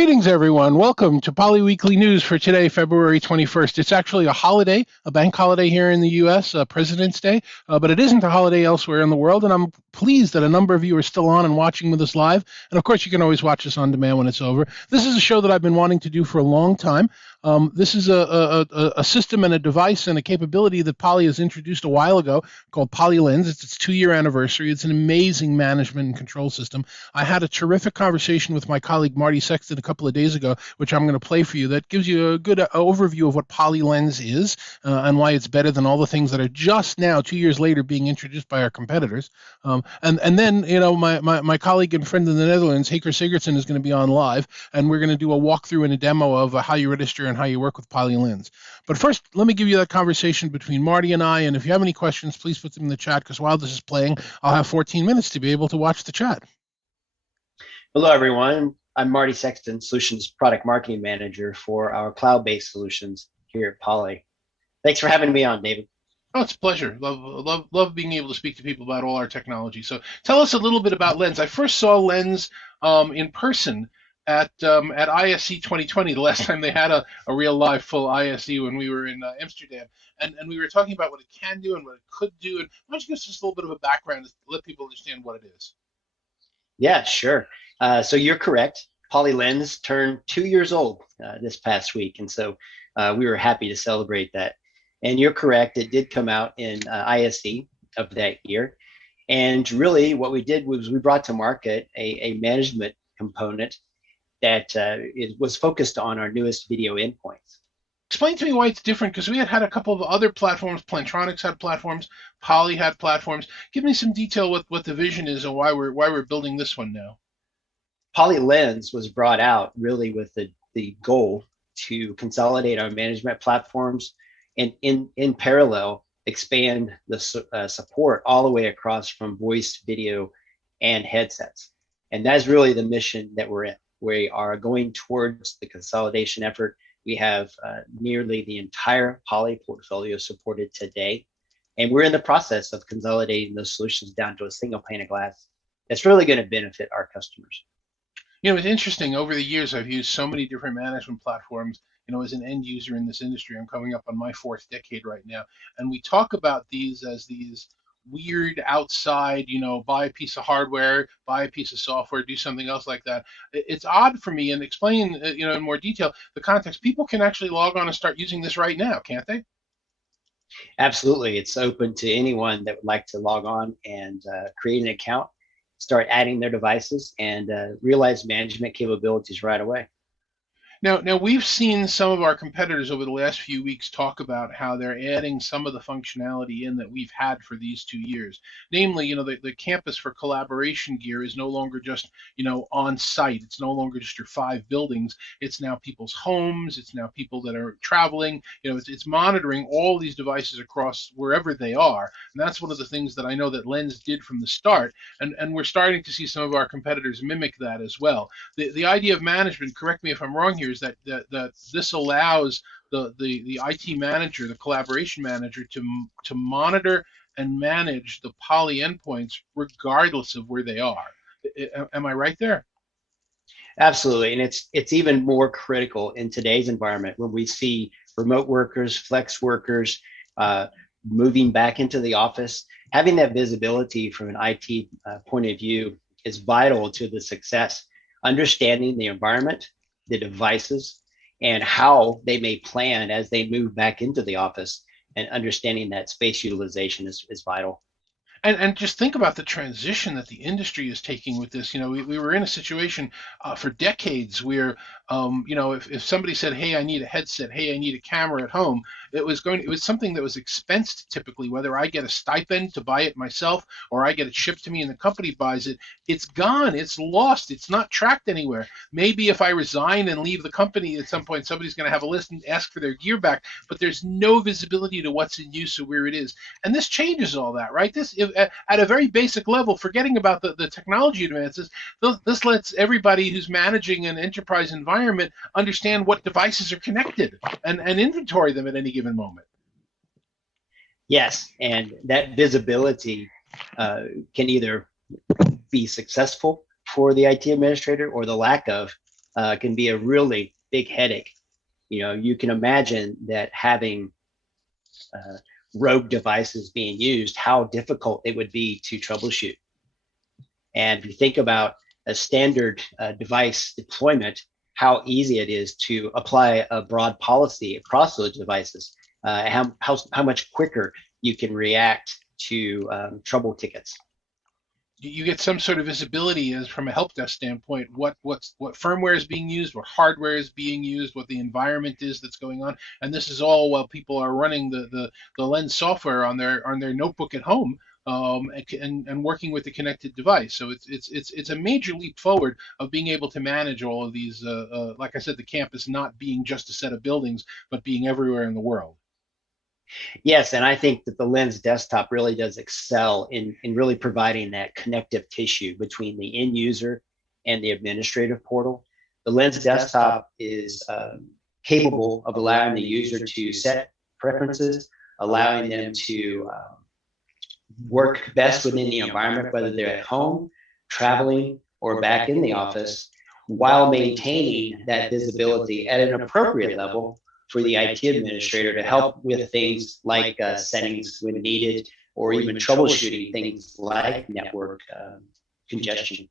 Greetings, everyone. Welcome to Poly Weekly News for today, February 21st. It's actually a holiday, a bank holiday here in the U.S., President's Day, but it isn't a holiday elsewhere in the world, and I'm pleased that a number of you are still on and watching with us live. And of course, you can always watch us on demand when it's over. This is a show that I've been wanting to do for a long time. This is a system and a device and a capability that Poly has introduced a while ago called PolyLens. It's its 2-year anniversary. It's an amazing management and control system. I had a terrific conversation with my colleague Marty Sexton a couple of days ago, which I'm going to play for you, that gives you a good overview of what PolyLens is and why it's better than all the things that are just now, 2 years later, being introduced by our competitors. And then, my colleague and friend in the Netherlands, Haker Sigurdsson, is going to be on live, and we're going to do a walkthrough and a demo of how you register and how you work with PolyLens. But first, let me give you that conversation between Marty and I, and if you have any questions, please put them in the chat, because while this is playing, I'll have 14 minutes to be able to watch the chat. Hello, everyone. I'm Marty Sexton, Solutions Product Marketing Manager for our cloud-based solutions here at Poly. Thanks for having me on, David. Oh, it's a pleasure. Love being able to speak to people about all our technology. So tell us a little bit about Lens. I first saw Lens in person at ISE 2020, the last time they had a real live full ISE, when we were in Amsterdam. And we were talking about what it can do and what it could do. And why don't you give us just a little bit of a background to let people understand what it is? Yeah, sure. So you're correct. PolyLens turned 2 years old this past week, and so we were happy to celebrate that. And you're correct, it did come out in ISE of that year. And really what we did was we brought to market a management component that was focused on our newest video endpoints. Explain to me why it's different, because we had a couple of other platforms. Plantronics had platforms, Poly had platforms. Give me some detail what the vision is and why we're building this one now. PolyLens was brought out really with the goal to consolidate our management platforms and in parallel expand the support all the way across from voice, video, and headsets. And that's really the mission that we're in. We are going towards the consolidation effort. We have nearly the entire Poly portfolio supported today, and we're in the process of consolidating those solutions down to a single pane of glass that's really going to benefit our customers. You know, it's interesting. Over the years, I've used so many different management platforms. You know, as an end user in this industry, I'm coming up on my 4th decade right now, and we talk about these as these weird outside, buy a piece of hardware, buy a piece of software, do something else like that. It's odd for me, and explain, in more detail the context. People can actually log on and start using this right now, can't they? Absolutely. It's open to anyone that would like to log on and create an account, start adding their devices, and realize management capabilities right away. Now we've seen some of our competitors over the last few weeks talk about how they're adding some of the functionality in that we've had for these 2 years. Namely, the campus for collaboration gear is no longer just, on site. It's no longer just your 5 buildings. It's now people's homes. It's now people that are traveling. It's monitoring all these devices across wherever they are. And that's one of the things that I know that Lens did from the start. And we're starting to see some of our competitors mimic that as well. The idea of management, correct me if I'm wrong here, is that this allows the IT manager, the collaboration manager, to monitor and manage the Poly endpoints regardless of where they are. Am I right there? Absolutely, and it's even more critical in today's environment when we see remote workers, flex workers moving back into the office. Having that visibility from an IT point of view is vital to the success. Understanding the environment, the devices, and how they may plan as they move back into the office, and understanding that space utilization is vital. And just think about the transition that the industry is taking with this. We were in a situation for decades where, if somebody said, "Hey, I need a headset. Hey, I need a camera at home," it was something that was expensed typically. Whether I get a stipend to buy it myself or I get it shipped to me and the company buys it, it's gone. It's lost. It's not tracked anywhere. Maybe if I resign and leave the company at some point, somebody's going to have a list and ask for their gear back. But there's no visibility to what's in use or where it is. And this changes all that, right? At a very basic level, forgetting about the technology advances, this lets everybody who's managing an enterprise environment understand what devices are connected and inventory them at any given moment. Yes, and that visibility can either be successful for the IT administrator, or the lack of can be a really big headache. You can imagine that having rogue devices being used, how difficult it would be to troubleshoot. And if you think about a standard device deployment, how easy it is to apply a broad policy across those devices, how much quicker you can react to trouble tickets. You get some sort of visibility as from a help desk standpoint, what firmware is being used, what hardware is being used, what the environment is that's going on, and this is all while people are running the Lens software on their notebook at home, and working with the connected device. So it's a major leap forward of being able to manage all of these. Like I said, the campus not being just a set of buildings, but being everywhere in the world. Yes, and I think that the Lens desktop really does excel in really providing that connective tissue between the end user and the administrative portal. The Lens desktop is capable of allowing the user to set preferences, allowing them to work best within the environment, whether they're at home, traveling, or back in the office, while maintaining that visibility at an appropriate level for the IT administrator to help with things like settings when needed, or even troubleshooting things like network congestion.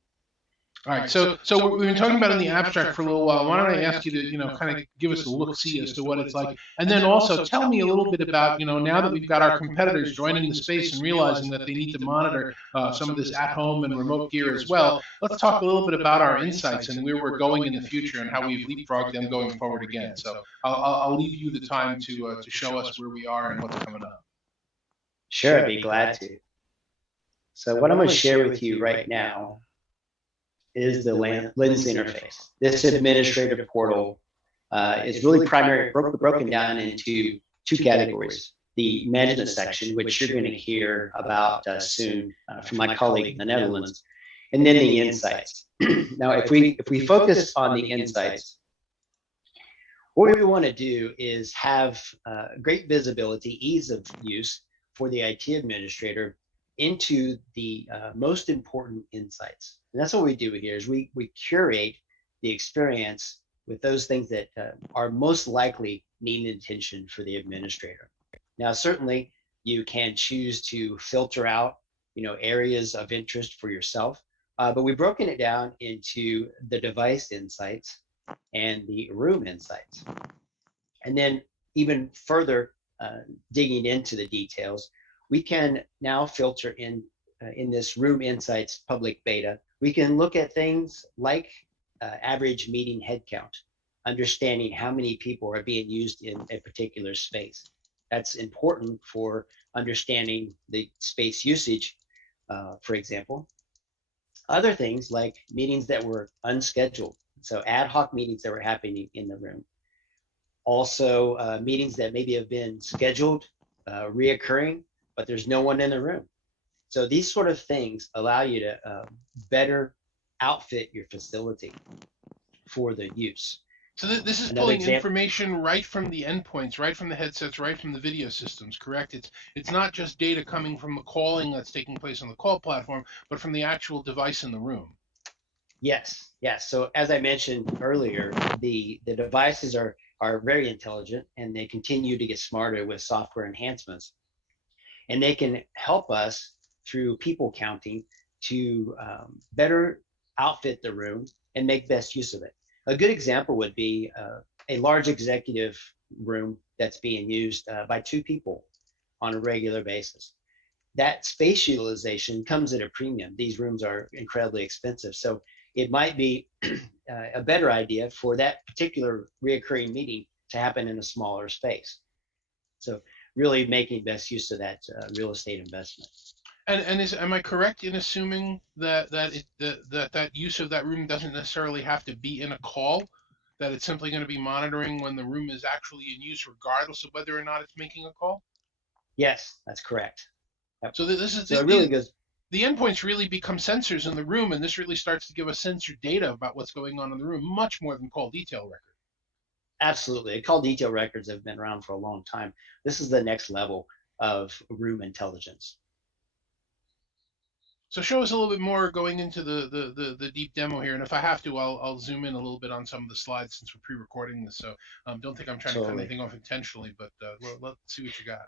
All right, so we've been talking about in the abstract for a little while. Why don't I ask you to, kind of give us a look-see as to what it's like, and then also tell me a little bit about, now that we've got our competitors joining the space and realizing that they need to monitor some of this at-home and remote gear as well. Let's talk a little bit about our insights and where we're going in the future and how we've leapfrogged them going forward again. So I'll leave you the time to show us where we are and what's coming up. Sure, I'd be glad to. So what I'm going to share with you right now is the Lens interface. This administrative portal is really broken down into two categories. The management section, which you're going to hear about soon from my colleague in the Netherlands, and then the insights. Now, if we focus on the insights, what we want to do is have great visibility, ease of use for the IT administrator into the most important insights. And that's what we do here is we curate the experience with those things that are most likely needing attention for the administrator. Now, certainly you can choose to filter out, areas of interest for yourself, but we've broken it down into the device insights and the room insights. And then even further digging into the details, we can now filter in this Room Insights public beta. We can look at things like average meeting headcount, understanding how many people are being used in a particular space. That's important for understanding the space usage, for example. Other things like meetings that were unscheduled, so ad hoc meetings that were happening in the room. Also, meetings that maybe have been scheduled, reoccurring, but there's no one in the room. So these sort of things allow you to better outfit your facility for the use. So this is pulling information right from the endpoints, right from the headsets, right from the video systems, correct? It's not just data coming from the calling that's taking place on the call platform, but from the actual device in the room. Yes. So as I mentioned earlier, the devices are very intelligent, and they continue to get smarter with software enhancements. And they can help us through people counting to better outfit the room and make best use of it. A good example would be a large executive room that's being used by 2 people on a regular basis. That space utilization comes at a premium. These rooms are incredibly expensive. So it might be a better idea for that particular reoccurring meeting to happen in a smaller space. So really making best use of that real estate investment. And am I correct in assuming that use of that room doesn't necessarily have to be in a call, that it's simply going to be monitoring when the room is actually in use, regardless of whether or not it's making a call? Yes, that's correct. Yep. So this is so it really goes. The endpoints really become sensors in the room, and this really starts to give us sensor data about what's going on in the room, much more than call detail record. Absolutely. Call detail records have been around for a long time. This is the next level of room intelligence. So show us a little bit more going into the deep demo here, and if I have to, I'll zoom in a little bit on some of the slides since we're pre-recording this. So don't think I'm trying to cut Absolutely. anything off intentionally, but let's see what you got.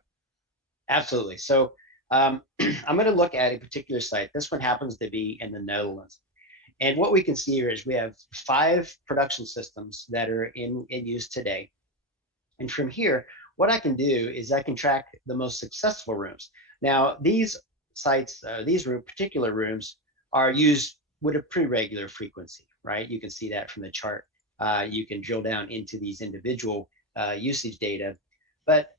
Absolutely. So I'm going to look at a particular site. This one happens to be in the Netherlands. And what we can see here is we have 5 production systems that are in use today. And from here, what I can do is I can track the most successful rooms. Now, these sites, particular rooms are used with a pretty regular frequency, right? You can see that from the chart. You can drill down into these individual usage data. But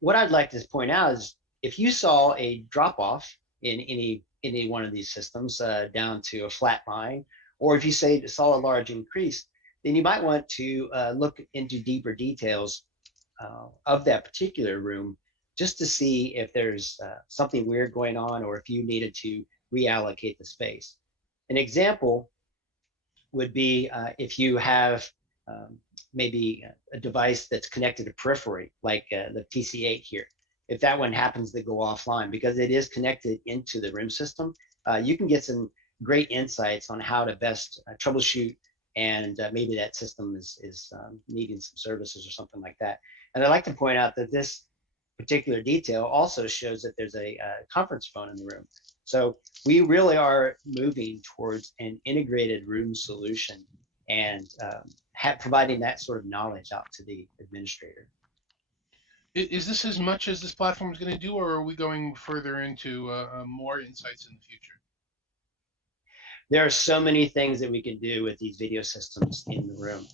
what I'd like to point out is if you saw a drop off in any one of these systems down to a flat line, or if you saw a large increase, then you might want to look into deeper details of that particular room just to see if there's something weird going on or if you needed to reallocate the space. An example would be if you have maybe a device that's connected to periphery, like the PC8 here. If that one happens to go offline, because it is connected into the RIM system, you can get some great insights on how to best troubleshoot, and maybe that system is needing some services or something like that. And I'd like to point out that this particular detail also shows that there's a conference phone in the room. So we really are moving towards an integrated room solution and providing that sort of knowledge out to the administrator. Is this as much as this platform is going to do, or are we going further into more insights in the future? There are so many things that we can do with these video systems in the room.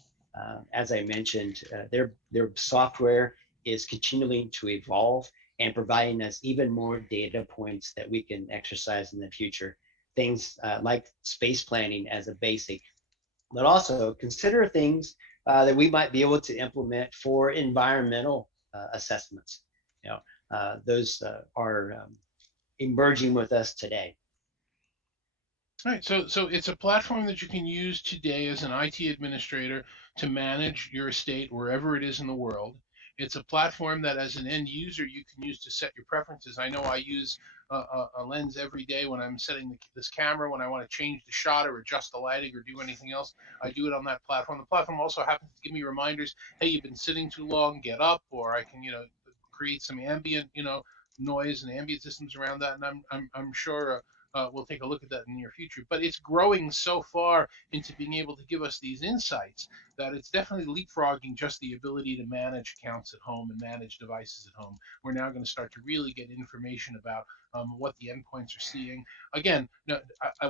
As I mentioned, their software is continuing to evolve and providing us even more data points that we can exercise in the future. Things like space planning as a basic, but also consider things that we might be able to implement for environmental assessments. You know, those are emerging with us today. All right, so it's a platform that you can use today as an IT administrator to manage your estate wherever it is in the world. It's a platform that as an end user you can use to set your preferences. I know I use a lens every day when I'm setting this camera, when I want to change the shot or adjust the lighting or do anything else. I do it on that platform. The platform also happens to give me reminders, hey, you've been sitting too long, get up, or I can, create some ambient, noise and ambient systems around that. And I'm sure we'll take a look at that in the near future. But it's growing so far into being able to give us these insights that it's definitely leapfrogging just the ability to manage accounts at home and manage devices at home. We're now going to start to really get information about what the endpoints are seeing. Again, no,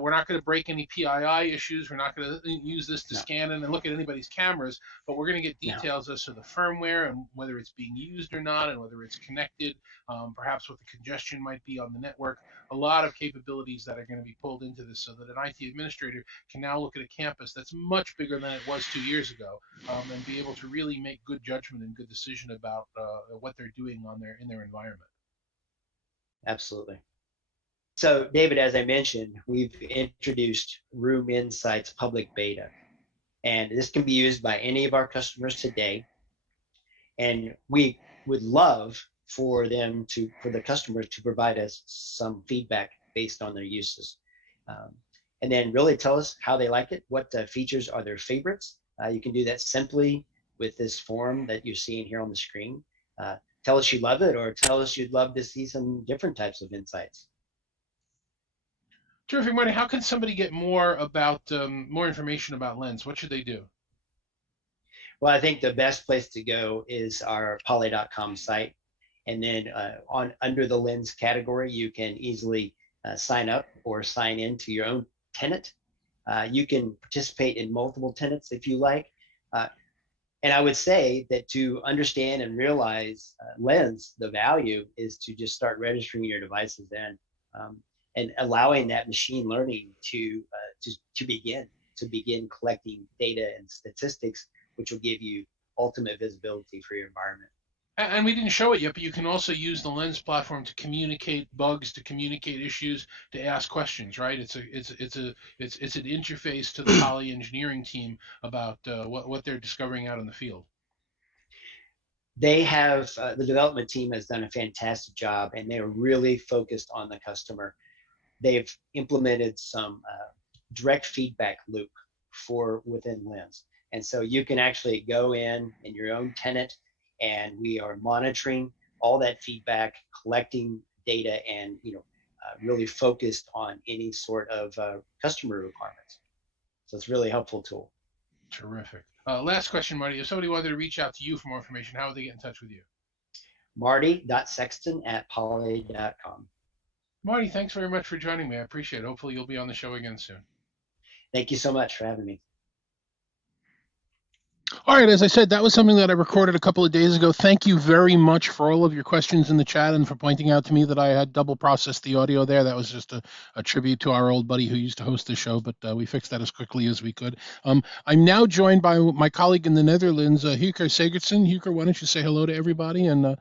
we're not going to break any PII issues. We're not going to use this to scan in and look at anybody's cameras, but we're going to get details as to the firmware and whether it's being used or not, and whether it's connected, perhaps what the congestion might be on the network. A lot of capabilities that are going to be pulled into this so that an IT administrator can now look at a campus that's much bigger than it was 2 years ago, and be able to really make good judgment and good decision about what they're doing in their environment. Absolutely. So, David, as I mentioned, we've introduced Room Insights public beta, and this can be used by any of our customers today. And we would love for the customers to provide us some feedback based on their uses, and then really tell us how they like it, what features are their favorites. You can do that simply with this form that you're seeing here on the screen. Tell us you love it, or tell us you'd love to see some different types of insights. Terrific, Marty. How can somebody get more information about Lens? What should they do? Well, I think the best place to go is our poly.com site. And then under the Lens category, you can easily sign up or sign in to your own tenant. You can participate in multiple tenants if you like. And I would say that to understand and realize Lens, the value is to just start registering your devices and allowing that machine learning to begin collecting data and statistics, which will give you ultimate visibility for your environment. And we didn't show it yet, but you can also use the Lens platform to communicate bugs, to communicate issues, to ask questions. Right? It's an interface to the Poly engineering team about what they're discovering out in the field. They have the development team has done a fantastic job, and they are really focused on the customer. they've implemented some direct feedback loop for within Lens. And so you can actually go in your own tenant, and we are monitoring all that feedback, collecting data, and really focused on any sort of customer requirements. So it's a really helpful tool. Terrific. Last question, Marty. If somebody wanted to reach out to you for more information, how would they get in touch with you? Marty.sexton@poly.com. Marty, thanks very much for joining me. I appreciate it. Hopefully you'll be on the show again soon. Thank you so much for having me. All right, as I said, that was something that I recorded a couple of days ago. Thank you very much for all of your questions in the chat and for pointing out to me that I had double processed the audio there. That was just a tribute to our old buddy who used to host the show, but we fixed that as quickly as we could. I'm now joined by my colleague in the Netherlands, Huker Sigurdsson. Huker, why don't you say hello to everybody and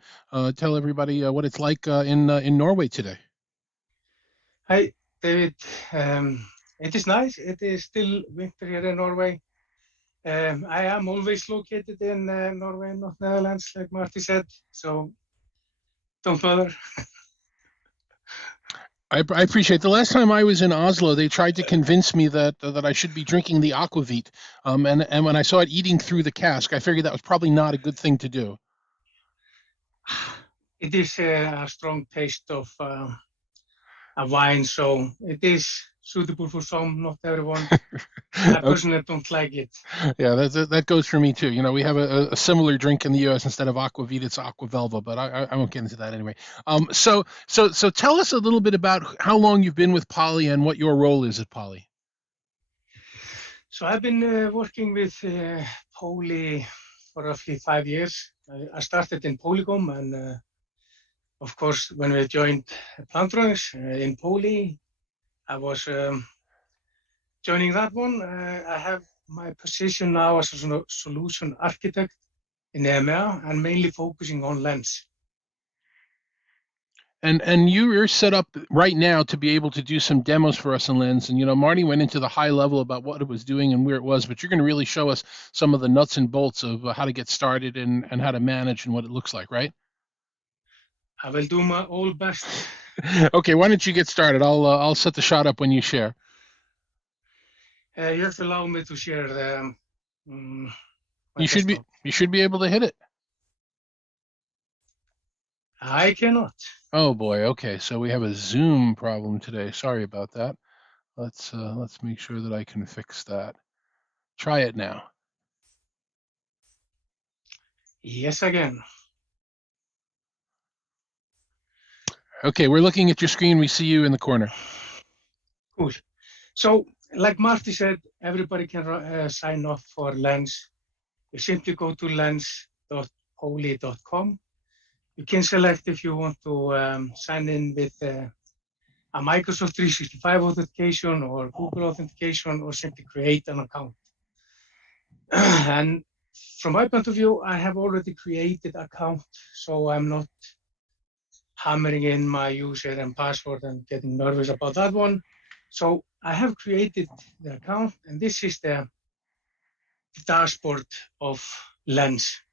tell everybody what it's like in Norway today? Hi, David. It is nice. It is still winter here in Norway. I am always located in Norway, not Netherlands, like Marty said, so don't bother. I appreciate it. The last time I was in Oslo, they tried to convince me that I should be drinking the aquavit. And when I saw it eating through the cask, I figured that was probably not a good thing to do. It is a strong taste of a wine, so it is suitable for some, not everyone. I personally don't like it. Yeah, that goes for me too. We have a similar drink in the U.S. Instead of aquavit, it's aquavelva, but I won't get into that anyway. So tell us a little bit about how long you've been with Poly and what your role is at Poly. So I've been working with Poly for roughly 5 years. I started in Polycom, and of course, when we joined Plantronics in Poly, I was joining that one. I have my position now as a solution architect in EMEA and mainly focusing on Lens. And you're set up right now to be able to do some demos for us in Lens. And Marty went into the high level about what it was doing and where it was, but you're going to really show us some of the nuts and bolts of how to get started and how to manage and what it looks like, right? I will do my all best. Okay, why don't you get started? I'll set the shot up when you share. You have to allow me to share the. You should be able to hit it. I cannot. Oh boy. Okay, so we have a Zoom problem today. Sorry about that. Let's make sure that I can fix that. Try it now. Yes, again. Okay, we're looking at your screen. We see you in the corner. Cool. So, like Marty said, everybody can sign up for Lens. You simply go to lens.poly.com. You can select if you want to sign in with a Microsoft 365 authentication or Google authentication, or simply create an account. And from my point of view, I have already created an account, so I'm not hammering in my user and password and getting nervous about that one. So I have created the account, and this is the dashboard of Lens.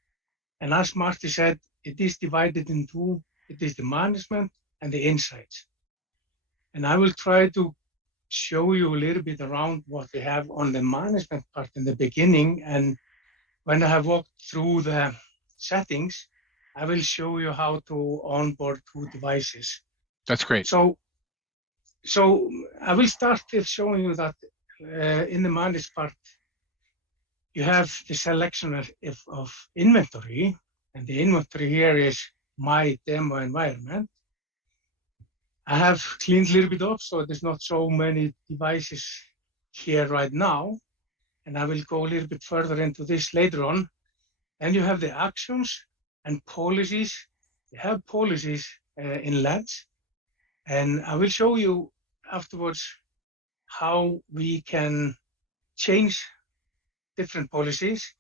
And as Marty said, it is divided in two. It is the management and the insights. And I will try to show you a little bit around what we have on the management part in the beginning. And when I have walked through the settings, I will show you how to onboard 2 devices. That's great. So I will start with showing you that in the manage part, you have the selection of inventory, and the inventory here is my demo environment. I have cleaned a little bit up, so there's not so many devices here right now, and I will go a little bit further into this later on. And you have the actions and policies. You have policies in Lens, and I will show you afterwards how we can change different policies.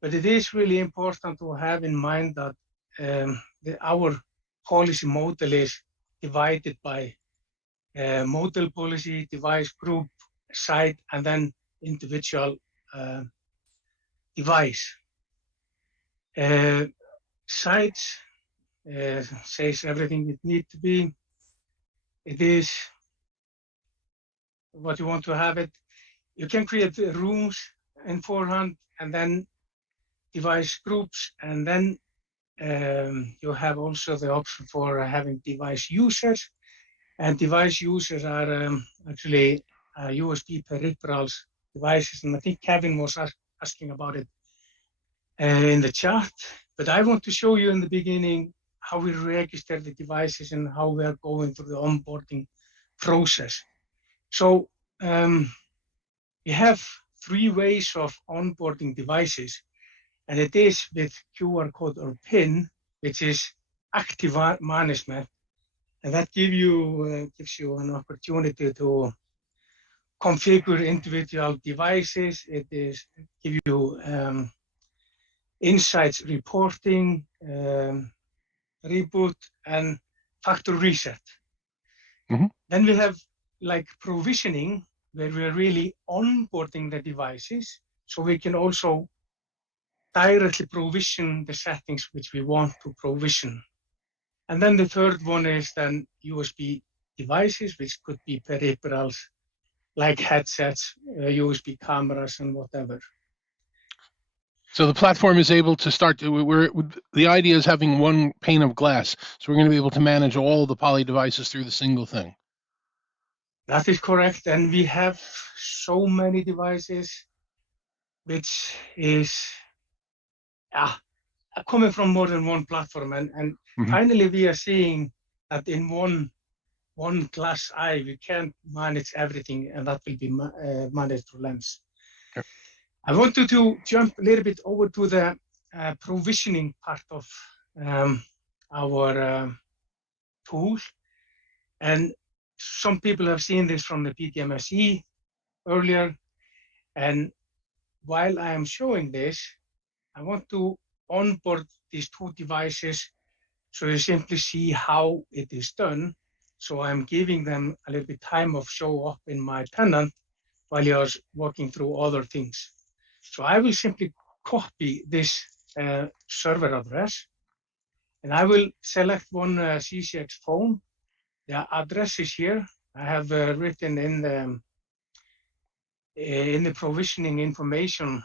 But it is really important to have in mind that our policy model is divided by model policy, device group, site, and then individual device. Sites says everything it needs to be. It is what you want to have it. You can create rooms in forehand and then device groups, and then you have also the option for having device users. And device users are actually USB peripherals devices. And I think Kevin was asking about it in the chat. But I want to show you in the beginning how we register the devices and how we are going through the onboarding process. So we have 3 ways of onboarding devices, and it is with QR code or PIN, which is active management, and that gives you an opportunity to configure individual devices. It give you insights reporting, reboot, and factory reset. Mm-hmm. Then we have like provisioning, where we're really onboarding the devices, so we can also directly provision the settings which we want to provision. And then the third one is then USB devices, which could be peripherals like headsets, USB cameras, and whatever. So the platform is able to start. The idea is having one pane of glass. So we're going to be able to manage all the Poly devices through the single thing. That is correct. And we have so many devices, which is coming from more than one platform. And Mm-hmm. Finally, we are seeing that in one glass eye, we can't manage everything, and that will be managed through Lens. Okay. I wanted to jump a little bit over to the provisioning part of our tool. And some people have seen this from the PTMSE earlier. And while I am showing this, I want to onboard these 2 devices so you simply see how it is done. So I'm giving them a little bit time of show up in my tenant while you're walking through other things. So I will simply copy this server address, and I will select one CCX phone. The address is here. I have written in the provisioning information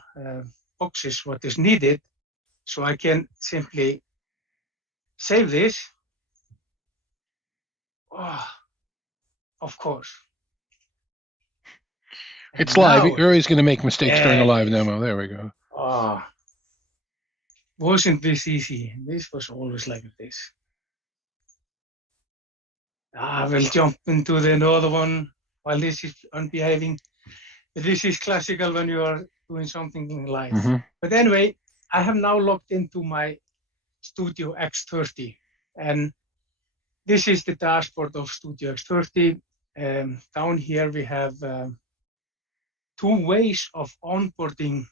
boxes what is needed, so I can simply save this. Oh, of course. It's And live. now, You're always going to make mistakes during a live demo. There we go. Wasn't this easy? This was always like this. I will jump into the other one while this is unbehaving. This is classical when you are doing something live. Mm-hmm. But anyway, I have now logged into my Studio X30, and this is the dashboard of Studio X30. Down here we have 2 ways of onboarding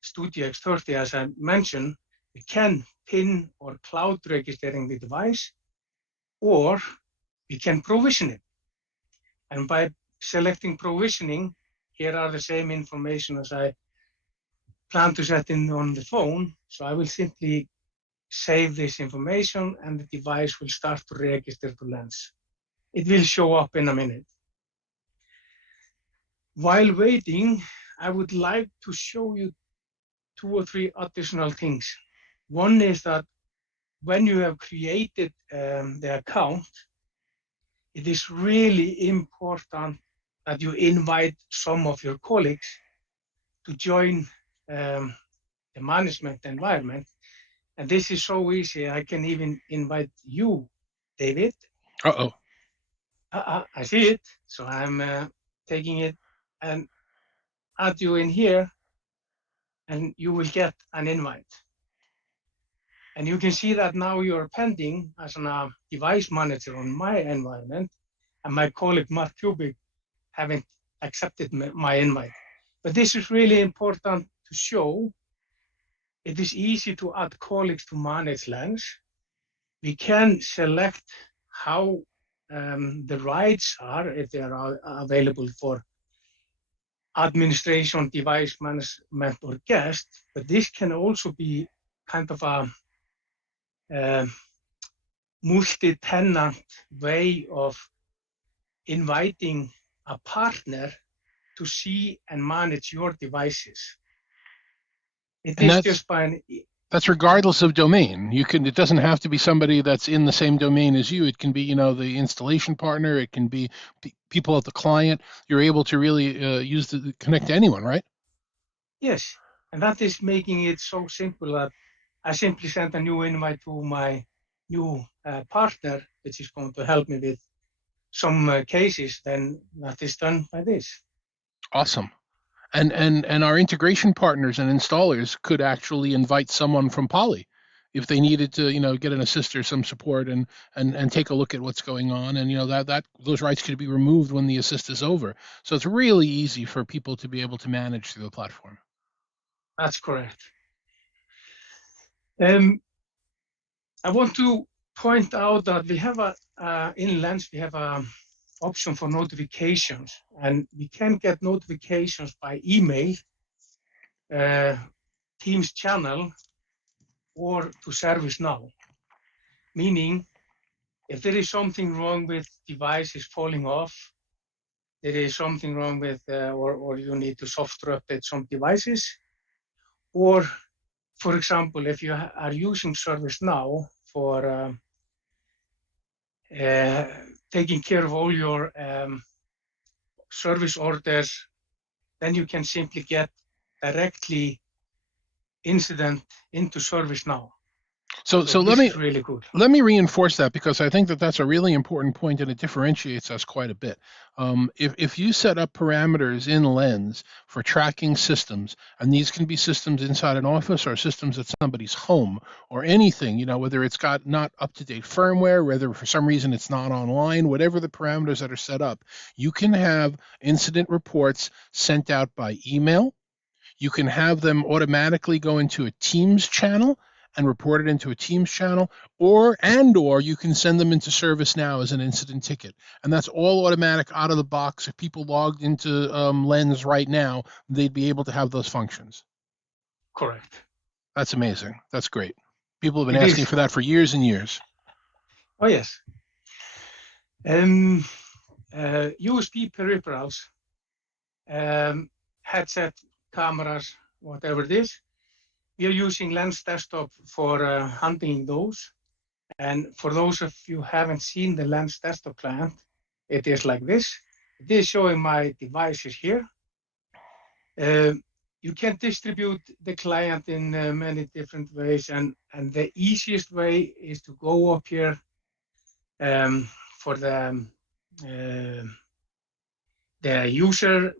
Studio X30. As I mentioned, we can pin or cloud registering the device, or we can provision it. And by selecting provisioning, here are the same information as I plan to set in on the phone. So I will simply save this information, and the device will start to register to Lens. It will show up in a minute. While waiting, I would like to show you 2 or 3 additional things. One is that when you have created the account, it is really important that you invite some of your colleagues to join the management environment. And this is so easy. I can even invite you, David. Uh-oh. I see it. So I'm taking it and add you in here, and you will get an invite. And you can see that now you're pending as a device manager on my environment, and my colleague Mark Kubik haven't accepted my invite. But this is really important to show. It is easy to add colleagues to manage Lens. We can select how the rights are, if they are available for administration, device management, or guest, but this can also be kind of a multi-tenant way of inviting a partner to see and manage your devices. It And is just by that's regardless of domain. It doesn't have to be somebody that's in the same domain as you. It can be, the installation partner. It can be people at the client. You're able to really connect to anyone, right? Yes, and that is making it so simple that I simply send a new invite to my new partner, which is going to help me with some cases. Then that is done by this. Awesome. And our integration partners and installers could actually invite someone from Poly if they needed to, get an assist or some support and take a look at what's going on. And that those rights could be removed when the assist is over. So it's really easy for people to be able to manage through the platform. That's correct. I want to point out that we have in Lens, we have a option for notifications, and we can get notifications by email, Teams channel, or to ServiceNow. Meaning, if there is something wrong with devices falling off, there is something wrong with, or you need to software update some devices, or for example, if you are using ServiceNow for taking care of all your service orders, then you can simply get directly incident into ServiceNow. So this is really good. Let me reinforce that, because I think that that's a really important point and it differentiates us quite a bit. If you set up parameters in Lens for tracking systems, and these can be systems inside an office or systems at somebody's home or anything, whether it's got not up-to-date firmware, whether for some reason it's not online, whatever the parameters that are set up, you can have incident reports sent out by email. You can have them automatically go into a Teams channel and report it into a Teams channel, or you can send them into ServiceNow as an incident ticket. And that's all automatic out of the box. If people logged into Lens right now, they'd be able to have those functions. Correct. That's amazing. That's great. People have been asking for that for years and years. Oh, yes. USB peripherals, headset, cameras, whatever it is. We are using Lens Desktop for handling those. And for those of you who haven't seen the Lens Desktop client, it is like this. It is showing my devices here. You can distribute the client in many different ways, and the easiest way is to go up here for the user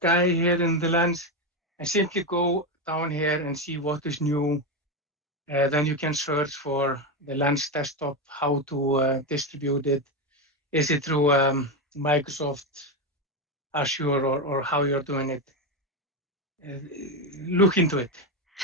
guy here in the Lens, and simply go down here and see what is new. Then you can search for the Lens Desktop, how to distribute it. Is it through Microsoft Azure or how you're doing it? Look into it.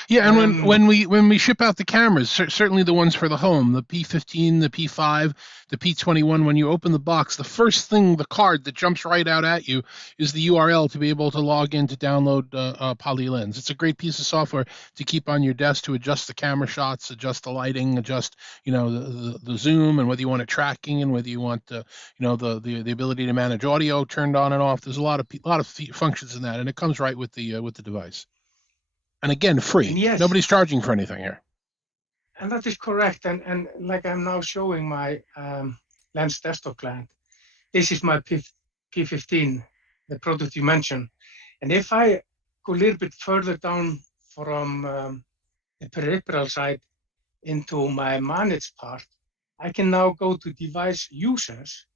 Yeah, and when we ship out the cameras, certainly the ones for the home, the P15, the P5, the P21, when you open the box, the first thing, the card that jumps right out at you is the URL to be able to log in to download Poly Lens. It's a great piece of software to keep on your desk to adjust the camera shots, adjust the lighting, adjust the zoom, and whether you want it tracking and whether you want the ability to manage audio turned on and off. There's a lot of functions in that, and it comes right with the device. And again, free. And yes, nobody's charging for anything here. And that is correct. And like I'm now showing my Lens Desktop client, this is my P15, the product you mentioned. And if I go a little bit further down from the peripheral side into my managed part, I can now go to device users.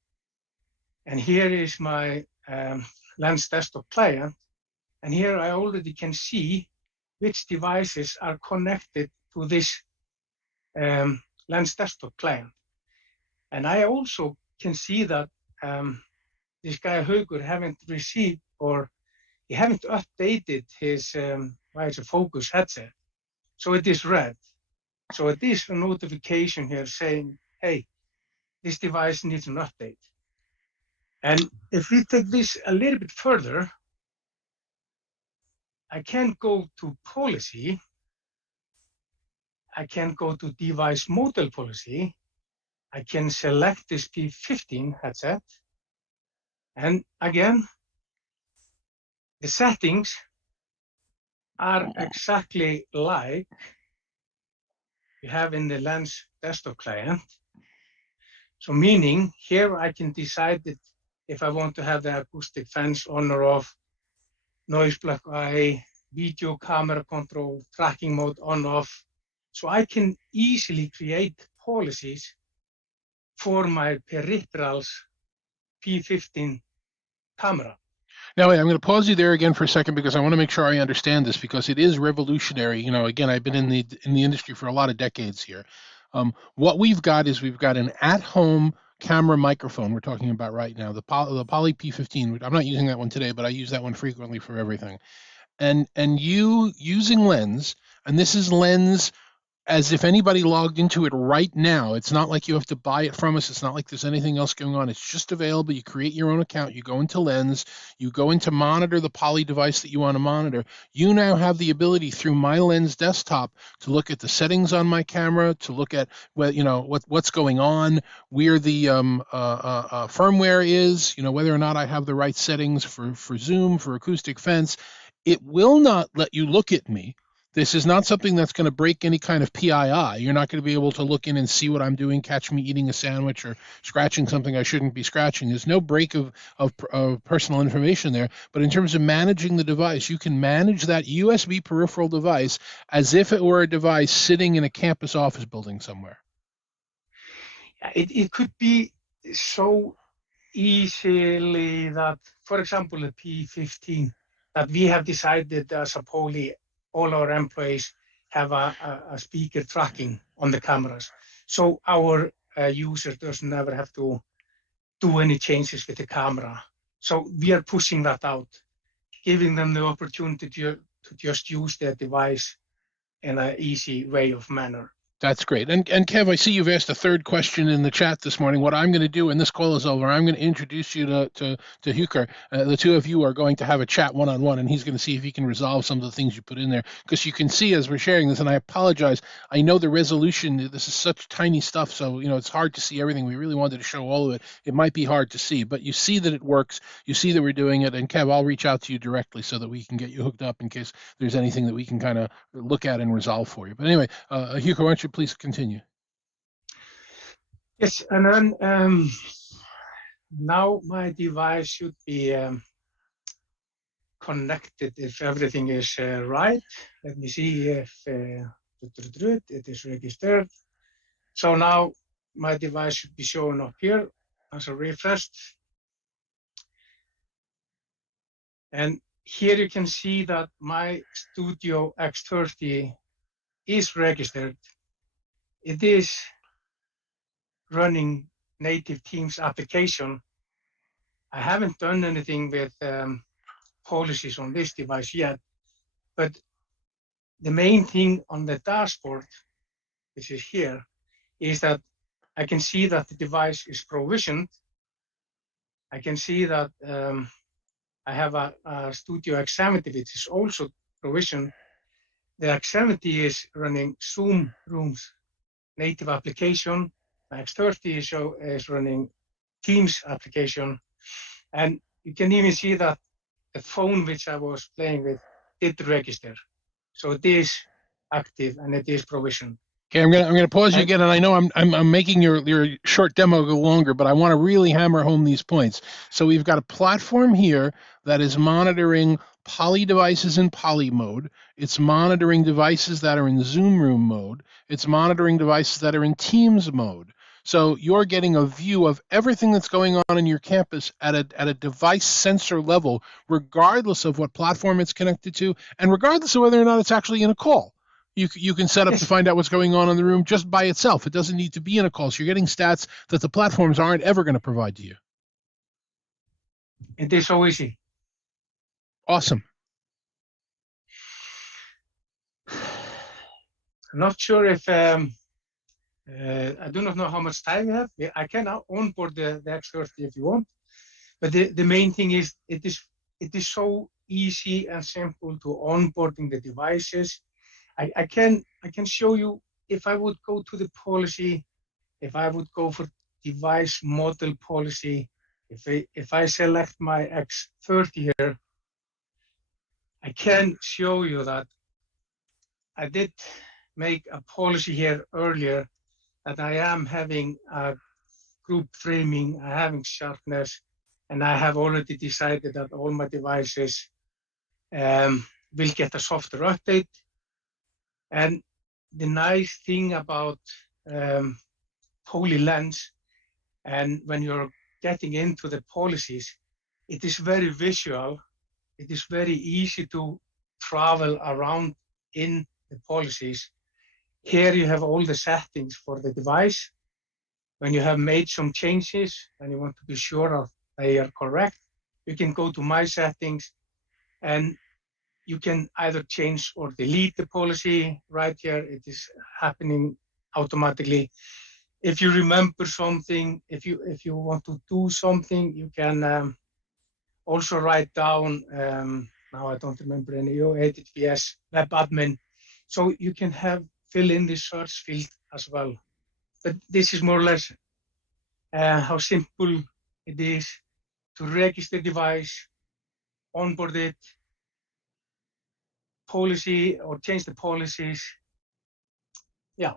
And here is my Lens Desktop client. And here I already can see which devices are connected to this Lens Desktop client. And I also can see that this guy Haukur haven't received, or he haven't updated his Focus headset. So it is red. So it is a notification here saying, hey, this device needs an update. And if we take this a little bit further, I can go to policy. I can go to device model policy. I can select this P15 headset. And again, the settings are exactly like you have in the Lens desktop client. So meaning here I can decide that if I want to have the acoustic fence on or off, noise block eye, video camera control, tracking mode on off. So I can easily create policies for my peripherals P15 camera. Now, wait, I'm going to pause you there again for a second because I want to make sure I understand this because it is revolutionary. You know, again, I've been in the industry for a lot of decades here. What we've got is we've got an at-home camera microphone we're talking about right now, the Poly P15. I'm not using that one today, but I use that one frequently for everything. And you using Lens, and this is Lens as if anybody logged into it right now. It's not like you have to buy it from us. It's not like there's anything else going on. It's just available. You create your own account. You go into Lens. You go into monitor the Poly device that you want to monitor. You now have the ability through my Lens desktop to look at the settings on my camera, to look at what's going on, where the firmware is, whether or not I have the right settings for zoom, for acoustic fence. It will not let you look at me. This is not something that's going to break any kind of PII. You're not going to be able to look in and see what I'm doing, catch me eating a sandwich or scratching something I shouldn't be scratching. There's no break of personal information there. But in terms of managing the device, you can manage that USB peripheral device as if it were a device sitting in a campus office building somewhere. It could be so easily that, for example, the P15, that we have decided as a Poly, all our employees have a speaker tracking on the cameras. So our user doesn't ever have to do any changes with the camera. So we are pushing that out, giving them the opportunity to just use their device in an easy way of manner. That's great. And Kev, I see you've asked a third question in the chat this morning. What I'm going to do when this call is over, I'm going to introduce you to Huker. The two of you are going to have a chat one-on-one, and he's going to see if he can resolve some of the things you put in there. Because you can see as we're sharing this, and I apologize, I know the resolution, this is such tiny stuff, so it's hard to see everything. We really wanted to show all of it. It might be hard to see, but you see that it works. You see that we're doing it. And Kev, I'll reach out to you directly so that we can get you hooked up in case there's anything that we can kind of look at and resolve for you. But anyway, Huker, why don't you please continue? Yes, and then now my device should be connected if everything is right. Let me see if it is registered. So now my device should be showing up here as a refresh. And here you can see that my Studio X30 is registered. It is running native Teams application. I haven't done anything with policies on this device yet, but the main thing on the dashboard, which is here, is that I can see that the device is provisioned. I can see that I have a Studio X70, which is also provisioned. The X70 is running Zoom Rooms native application. X30 is running Teams application. And you can even see that the phone which I was playing with did register. So it is active and it is provisioned. Okay, I'm gonna pause you again, and I know I'm making your short demo go longer, but I want to really hammer home these points. So we've got a platform here that is monitoring Poly devices in Poly mode. It's monitoring devices that are in Zoom Room mode. It's monitoring devices that are in Teams mode. So you're getting a view of everything that's going on in your campus at a device sensor level, regardless of what platform it's connected to, and regardless of whether or not it's actually in a call. You can set up to find out what's going on in the room just by itself. It doesn't need to be in a call. So you're getting stats that the platforms aren't ever going to provide to you. It is so easy. Awesome. I'm not sure if I do not know how much time we have. I can onboard the X30 if you want, but the main thing is it is so easy and simple to onboarding the devices. I can show you if I would go to the policy, if I would go for device model policy, If I select my X30 here, I can show you that I did make a policy here earlier that I am having a group framing, I'm having sharpness, and I have already decided that all my devices will get a software update. And the nice thing about Poly Lens, and when you're getting into the policies, it is very visual. It is very easy to travel around in the policies. Here you have all the settings for the device. When you have made some changes and you want to be sure that they are correct, you can go to My Settings and you can either change or delete the policy right here. It is happening automatically. If you remember something, if you want to do something, you can also write down, now I don't remember any, HTTPS web admin. So you can fill in the search field as well. But this is more or less how simple it is to register device, onboard it, policy or change the policies. Yeah.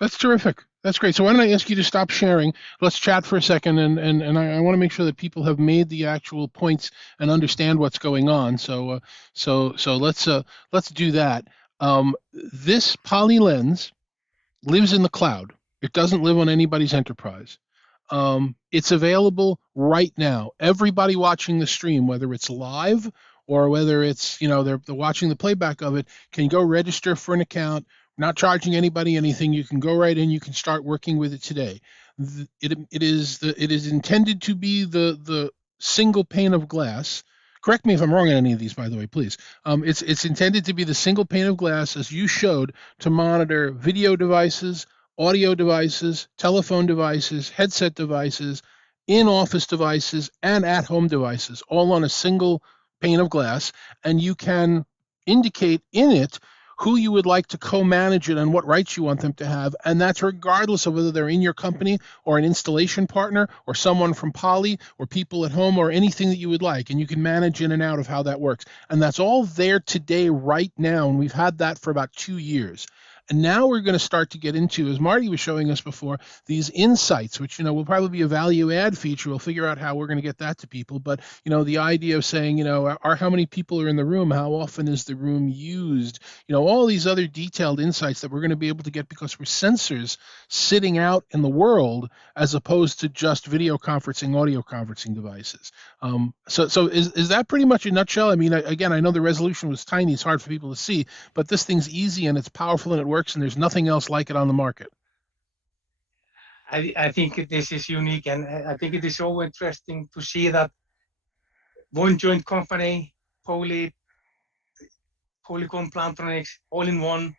That's terrific. That's great. So why don't I ask you to stop sharing? Let's chat for a second, and I want to make sure that people have made the actual points and understand what's going on. So let's do that. This Poly Lens lives in the cloud. It doesn't live on anybody's enterprise. It's available right now. Everybody watching the stream, whether it's live or whether it's, they're watching the playback of it, can go register for an account, not charging anybody anything. You can go right in, you can start working with it today. It is intended to be the single pane of glass. Correct me if I'm wrong on any of these, by the way, please. It's intended to be the single pane of glass, as you showed, to monitor video devices, audio devices, telephone devices, headset devices, in-office devices, and at-home devices, all on a single pane of glass. And you can indicate in it who you would like to co-manage it and what rights you want them to have. And that's regardless of whether they're in your company or an installation partner or someone from Poly or people at home or anything that you would like. And you can manage in and out of how that works. And that's all there today right now. And we've had that for about 2 years. And now we're going to start to get into, as Marty was showing us before, these insights, which, will probably be a value add feature. We'll figure out how we're going to get that to people. But, the idea of saying, how many people are in the room? How often is the room used? All these other detailed insights that we're going to be able to get because we're sensors sitting out in the world as opposed to just video conferencing, audio conferencing devices. So is that pretty much a nutshell? I mean, again, I know the resolution was tiny. It's hard for people to see, but this thing's easy and it's powerful and it works, and there's nothing else like it on the market. I think this is unique, and I think it is so interesting to see that one joint company, Polycom Plantronics, all in one.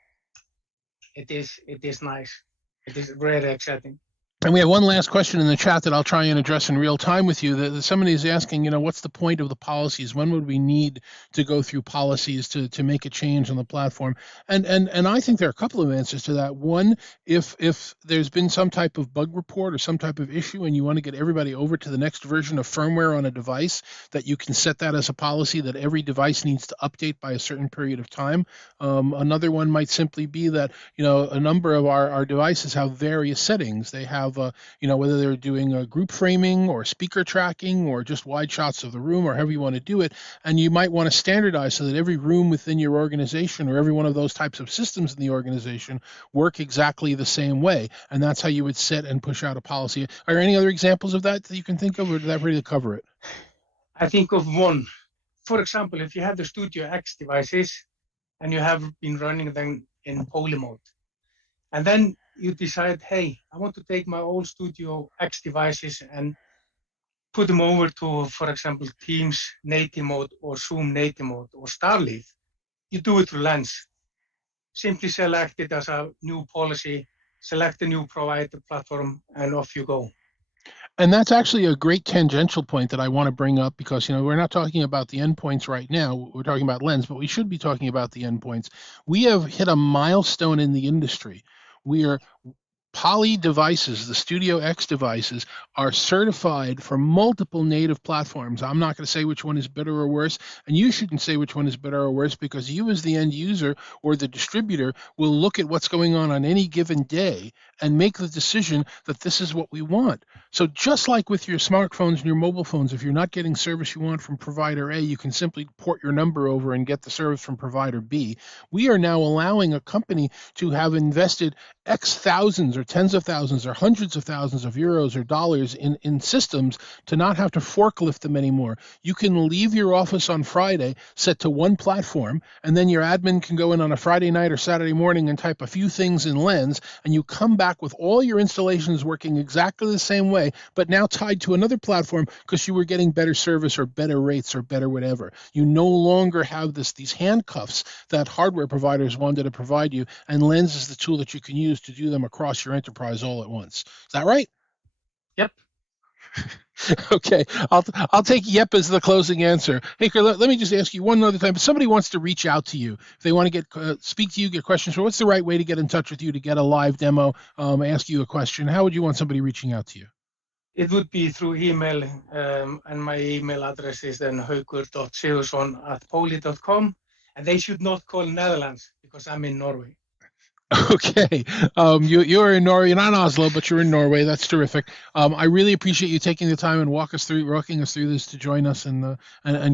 It is nice. It is very exciting. And we have one last question in the chat that I'll try and address in real time with you. Somebody is asking, what's the point of the policies? When would we need to go through policies to make a change on the platform? And I think there are a couple of answers to that. One, if there's been some type of bug report or some type of issue and you want to get everybody over to the next version of firmware on a device, that you can set that as a policy that every device needs to update by a certain period of time. Another one might simply be that, a number of our devices have various settings. They have whether they're doing a group framing or speaker tracking or just wide shots of the room or however you want to do it. And you might want to standardize so that every room within your organization or every one of those types of systems in the organization work exactly the same way. And that's how you would set and push out a policy. Are there any other examples of that you can think of, or did that really cover it? I think of one. For example, if you have the Studio X devices and you have been running them in Poly mode, and then you decide, hey, I want to take my old Studio X devices and put them over to, for example, Teams native mode or Zoom native mode or Starleaf. You do it through Lens. Simply select it as a new policy, select a new provider platform, and off you go. And that's actually a great tangential point that I want to bring up because, we're not talking about the endpoints right now. We're talking about Lens, but we should be talking about the endpoints. We have hit a milestone in the industry. Poly devices, the Studio X devices, are certified for multiple native platforms. I'm not going to say which one is better or worse, and you shouldn't say which one is better or worse, because you as the end user or the distributor will look at what's going on any given day and make the decision that this is what we want. So just like with your smartphones and your mobile phones, if you're not getting service you want from provider A, you can simply port your number over and get the service from provider B. We are now allowing a company to have invested X thousands or tens of thousands or hundreds of thousands of euros or dollars in systems to not have to forklift them anymore. You can leave your office on Friday set to one platform, and then your admin can go in on a Friday night or Saturday morning and type a few things in Lens, and you come back with all your installations working exactly the same way, but now tied to another platform because you were getting better service or better rates or better whatever. You no longer have these handcuffs that hardware providers wanted to provide you, and Lens is the tool that you can use to do them across your enterprise all at once. Is that right? Yep. Okay, I'll take yep as the closing answer. Hey, let me just ask you one other time. If somebody wants to reach out to you, if they want to get speak to you, get questions, so what's the right way to get in touch with you to get a live demo, ask you a question? How would you want somebody reaching out to you? It would be through email, and my email address is then haukur.sigurðsson@poly.com, and they should not call Netherlands because I'm in Norway. Okay. You're in Norway. You're not in Oslo, but you're in Norway. That's terrific. I really appreciate you taking the time and walking us through this to join us and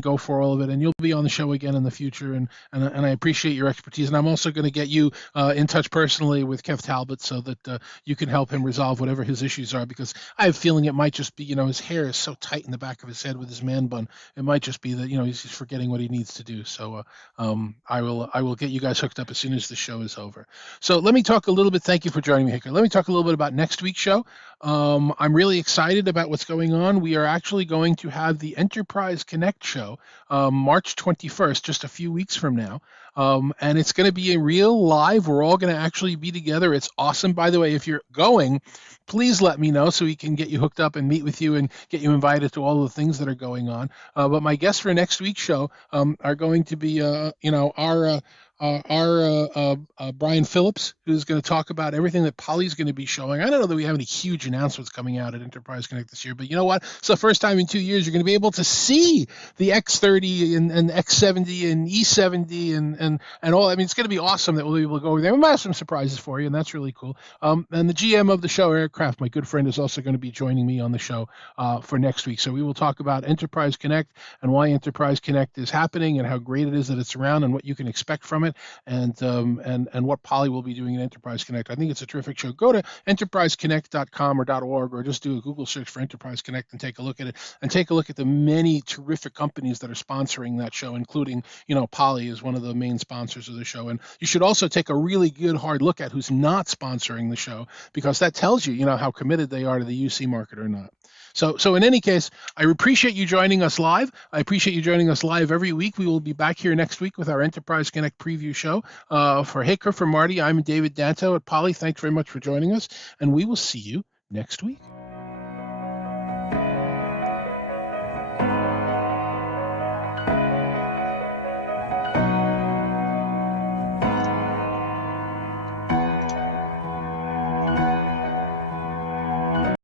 go for all of it. And you'll be on the show again in the future. And I appreciate your expertise. And I'm also going to get you in touch personally with Kev Talbot so that you can help him resolve whatever his issues are, because I have a feeling it might just be, his hair is so tight in the back of his head with his man bun. It might just be that, he's forgetting what he needs to do. So I will get you guys hooked up as soon as the show is over. So let me talk a little bit. Thank you for joining me, Haukur. Let me talk a little bit about next week's show. I'm really excited about what's going on. We are actually going to have the Enterprise Connect show March 21st, just a few weeks from now. And it's going to be a real live. We're all going to actually be together. It's awesome. By the way, if you're going, please let me know so we can get you hooked up and meet with you and get you invited to all the things that are going on. But my guests for next week's show are going to be, Brian Phillips, who's going to talk about everything that Poly's going to be showing. I don't know that we have any huge announcements coming out at Enterprise Connect this year, but you know what? It's the first time in 2 years you're going to be able to see the X30 and X70 and E70 and all. I mean, it's going to be awesome that we'll be able to go over there. We might have some surprises for you, and that's really cool. And the GM of the show, Eric Kraft, my good friend, is also going to be joining me on the show for next week. So we will talk about Enterprise Connect and why Enterprise Connect is happening and how great it is that it's around and what you can expect from it, and what Poly will be doing in Enterprise Connect. I think it's a terrific show. Go to enterpriseconnect.com or .org, or just do a Google search for Enterprise Connect and take a look at it, and take a look at the many terrific companies that are sponsoring that show, including, Poly is one of the main sponsors of the show. And you should also take a really good hard look at who's not sponsoring the show, because that tells you, how committed they are to the UC market or not. So in any case, I appreciate you joining us live. I appreciate you joining us live every week. We will be back here next week with our Enterprise Connect preview show. For Haukur, for Marty, I'm David Danto at Poly. Thanks very much for joining us, and we will see you next week.